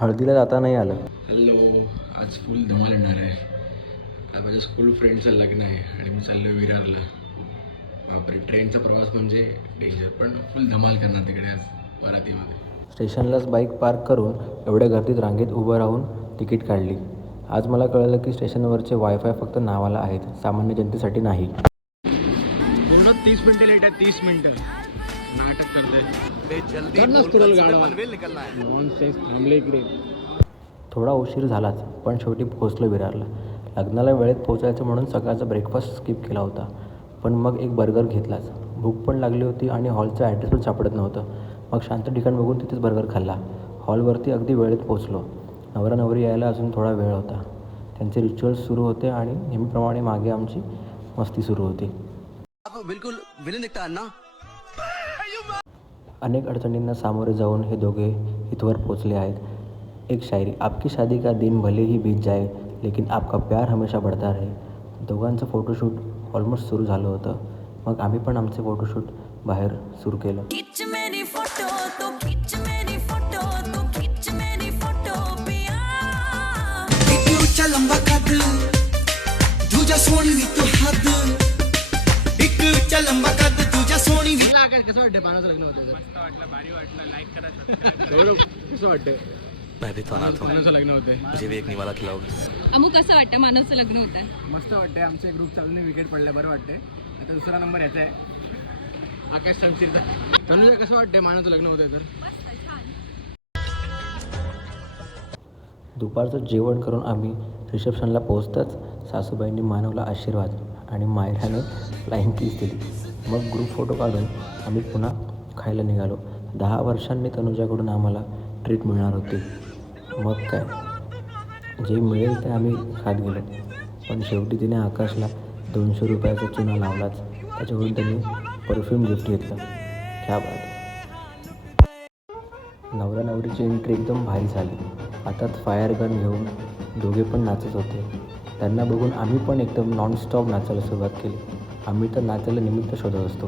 हळदीला जाता नाही आलं. हॅलो, आज फुल धमाल येणार आहे. आज माझ्या स्कूल फ्रेंडचं लग्न आहे आणि मी चाललो विरारला. बापरे, ट्रेनचा प्रवास म्हणजे डेंजर, पण फुल धमाल करणार तिकडे आज वरातीमध्ये. स्टेशनलाच बाईक पार्क करून एवढ्या गर्दीत रांगेत उभं राहून तिकीट काढली. आज मला कळलं की स्टेशनवरचे वायफाय फक्त नावाला आहेत, सामान्य जनतेसाठी नाही. पूर्ण 30 मिनिटं लेट आहे. 30 मिनिटं नाटक करताय. थांबले इकडे. थोडा उशीर झालाच, पण शेवटी पोहोचलो विरारला. लग्नाला वेळेत पोहोचायचं म्हणून सकाळचा ब्रेकफास्ट स्किप केला होता, पण मग एक बर्गर घेतलाच. भूक पण लागली होती आणि हॉलचा ॲड्रेस पण सापडत नव्हतं. मग शांत ठिकाण बघून तिथेच बर्गर खाल्ला. हॉलवरती अगदी वेळेत पोहोचलो. नवरा नवरी यायला अजून थोडा वेळ होता. त्यांचे रिच्युअल्स सुरू होते आणि नेहमीप्रमाणे मागे आमची मस्ती सुरू होती. बिल्कुल विलन दिखता है ना. अनेक अडचणींना सामोरे जाऊन हे दोघे इथवर पोचले आहेत. एक शायरी, आपकी शादी का दिन भले ही बीत जाए लेकिन आपका प्यार हमेशा बढ़ता रहे. दोघांचं फोटोशूट ऑलमोस्ट सुरू झालं होतं. मग आम्ही पण आमचे फोटोशूट बाहेर सुरू केलं. कसं वाटतं पानाचं लग्न होतं? मस्त वाटलं, भारी वाटलं. लाईक करा, कसं वाटतं? मैं भी तो अनाथ हूँ, पानाचं लग्न होतंय. मुझे भी एक निवाला खिलाओगे? अमुक कसं वाटतं मानवचं लग्न होत आहे? मस्त वाटतंय. आमचे ग्रुप चालून विकेट पडले, बरं वाटतंय. आता दुसरा नंबर याचा आहे आकाश शमशीरचा. तनुजा, कसं वाटतंय मानाचं लग्न होतंय तर? दुपारचं जेवण करून आम्ही रिसेप्शनला पोहोचताच सासूबाईंनी मानवला आशीर्वाद आणि मायराने फ्लाईंग किस दिली. मग ग्रुप फोटो काढून आम्ही पुन्हा खायला निघालो. 10 वर्षांनी तनुजाकडून आम्हाला ट्रीट मिळणार होती. मग काय, जे मिळेल ते आम्ही खात गेलो. पण शेवटी तिने आकाशला 200 रुपयाचा चुना लावलाच. त्याच्याकडून त्यांनी परफ्यूम गिफ्ट घेतलं. क्या बात. नवरा नवरीची एंट्री एकदम भारी झाली. हातात फायर गन घेऊन दोघे पण नाचत होते. त्यांना बघून आम्ही पण एकदम नॉनस्टॉप नाचायला सुरुवात केली. आम्ही तर नाचायला निमित्त शोधत असतो.